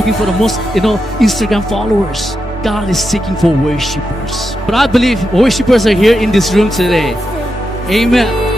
looking for the most, Instagram followers. God is seeking for worshipers. But I believe worshipers are here in this room today. Amen.